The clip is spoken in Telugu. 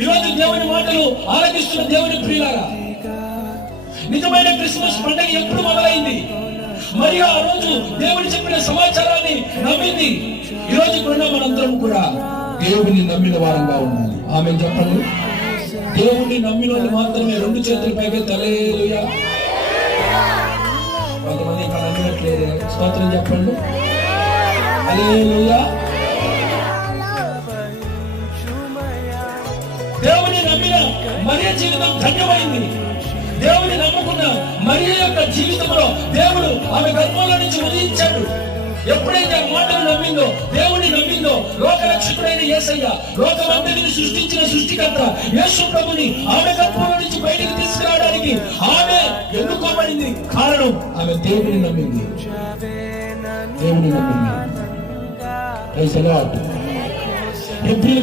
ఈరోజు దేవుని మాటలు ఆలకిస్తున్న దేవుని ప్రియులారా, నిజమైన క్రిస్మస్ పండుగ ఎప్పుడు మొదలైంది? మరియు ఆ రోజు దేవుని చెప్పిన సమాచారాన్ని నమ్మింది. ఈ రోజు కూడా మనందరం కూడా దేవుని నమ్మిన వారంగా ఉండాలి. ఆమె చెప్పండి. దేవుణ్ణి నమ్మిన వాళ్ళు మాత్రమే రెండు చేతుల పైకి హల్లెలూయా. కొంతమంది ఇక్కడ నమ్మినట్లేదే, స్తోత్రం చెప్పండి. హల్లెలూయా. దేవుని నమ్మిన మరియ జీవితం ధన్యమైంది. దేవుని నమ్ముకున్న మరియ యొక్క జీవితంలో దేవుడు ఆమె గర్భంలో నుంచి ఉదయించాడు. ఎప్పుడైతే ఆ మాటలు నమ్మిందో, దేవుని నమ్మిందో, లోకరక్షకుడైన యేసయ్య, లోకమంతటిని సృష్టించిన సృష్టికర్త యేసు ప్రభుని ఆమె గర్భంలో నుంచి బయటికి తీసుకురావడానికి ఆమె ఎన్నుకోబడింది. కారణం ఆమె దేవుని నమ్మింది. దేవుని నమ్మింది.